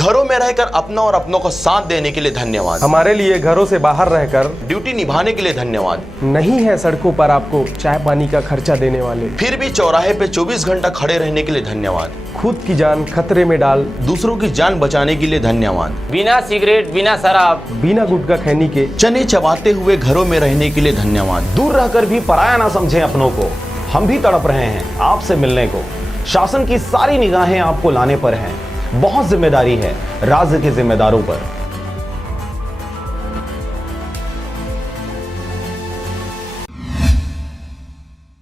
घरों में रहकर अपना और अपनों को साथ देने के लिए धन्यवाद। हमारे लिए घरों से बाहर रहकर ड्यूटी निभाने के लिए धन्यवाद। नहीं है सड़कों पर आपको चाय पानी का खर्चा देने वाले, फिर भी चौराहे पे 24 घंटा खड़े रहने के लिए धन्यवाद। खुद की जान खतरे में डाल दूसरों की जान बचाने के लिए धन्यवाद। बिना सिगरेट, बिना शराब, बिना गुटखा खैनी के चने चबाते हुए घरों में रहने के लिए धन्यवाद। दूर रहकर भी पराया ना समझें अपनों को। हम भी तड़प रहे हैं आपसे मिलने को। शासन की सारी निगाहें आपको लाने पर हैं। बहुत जिम्मेदारी है राज्य के जिम्मेदारों पर।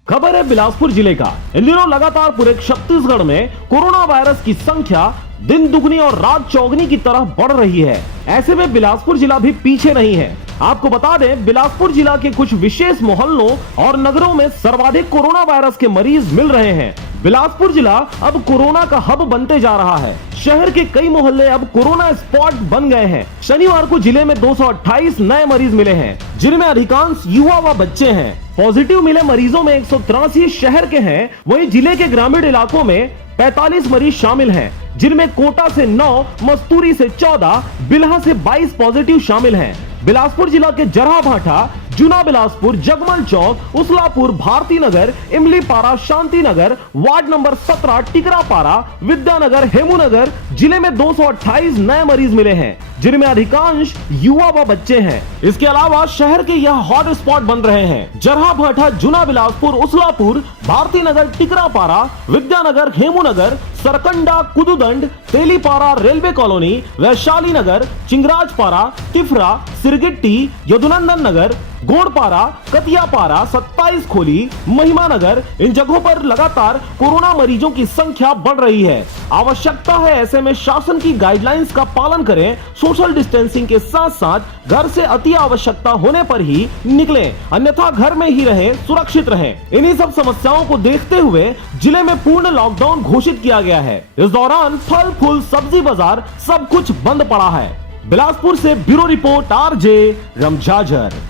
खबर है बिलासपुर जिले का। इन दिनों लगातार पूरे छत्तीसगढ़ में कोरोना वायरस की संख्या दिन दुगनी और रात चौगनी की तरह बढ़ रही है। ऐसे में बिलासपुर जिला भी पीछे नहीं है। आपको बता दें, बिलासपुर जिला के कुछ विशेष मोहल्लों और नगरों में सर्वाधिक कोरोना वायरस के मरीज मिल रहे हैं। बिलासपुर जिला अब कोरोना का हब बनते जा रहा है। शहर के कई मोहल्ले अब कोरोना स्पॉट बन गए हैं। शनिवार को जिले में 228 नए मरीज मिले हैं, जिनमें अधिकांश युवा व बच्चे हैं। पॉजिटिव मिले मरीजों में 183 शहर के हैं, वहीं जिले के ग्रामीण इलाकों में 45 मरीज शामिल हैं, जिनमें कोटा से 9, मस्तूरी से 14, बिल्हा से 22 पॉजिटिव शामिल हैं। बिलासपुर जिला के जरहा भाठा, जुना बिलासपुर, जगमल चौक, उसलापुर, भारती नगर, इमली पारा, शांति नगर, वार्ड नंबर 17, टिकरा पारा, विद्यानगर, हेमूनगर जिले में 228 नए मरीज मिले हैं, जिनमें अधिकांश युवा व बच्चे हैं। इसके अलावा शहर के यह हॉट स्पॉट बन रहे हैं। जरहा भाठा, जुना बिलासपुर, उसलापुर, भारती नगर, टिकरा पारा, विद्यानगर, हेमूनगर, सरकंडा, कुदुदंड, तेलीपारा, रेलवे कॉलोनी, वैशाली नगर, चिंगराजपारा, तिफरा, सिरगिट्टी, यदुनंदन नगर, गोड़पारा, कतियापारा, 27 खोली, महिमा नगर, इन जगहों पर लगातार कोरोना मरीजों की संख्या बढ़ रही है। आवश्यकता है ऐसे में शासन की गाइडलाइंस का पालन करें, सोशल डिस्टेंसिंग के साथ साथ घर से अति आवश्यकता होने पर ही निकलें, अन्यथा घर में ही रहें, सुरक्षित रहें। इन्हीं सब समस्याओं को देखते हुए जिले में पूर्ण लॉकडाउन घोषित किया गया है। इस दौरान फल फूल सब्जी बाजार सब कुछ बंद पड़ा है। बिलासपुर से ब्यूरो रिपोर्ट RJ रमझाझर।